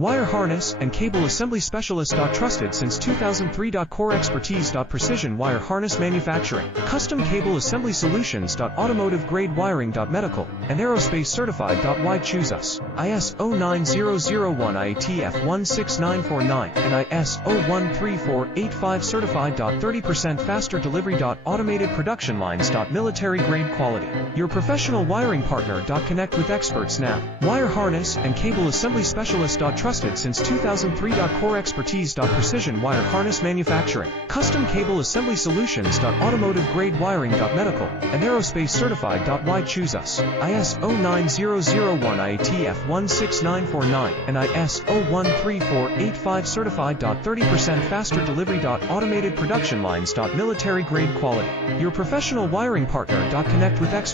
Wire harness and cable assembly specialist. Trusted since 2003. Core expertise. Precision wire harness manufacturing, custom cable assembly solutions. Automotive grade wiring. Medical and aerospace certified. Why choose us? ISO 9001 IATF 16949 and ISO 13485 certified. 30% faster delivery. Automated production lines. Military grade quality. Your professional wiring partner. Connect with experts now. Wire harness and cable assembly specialist. Trusted since 2003. Core expertise. Precision wire harness manufacturing, custom cable assembly solutions. Automotive grade wiring. Medical and aerospace certified. Why choose us? ISO 9001 IATF 16949 and ISO 13485 certified. 30% faster delivery. Automated production lines. Military grade quality. Your professional wiring partner. Connect with experts.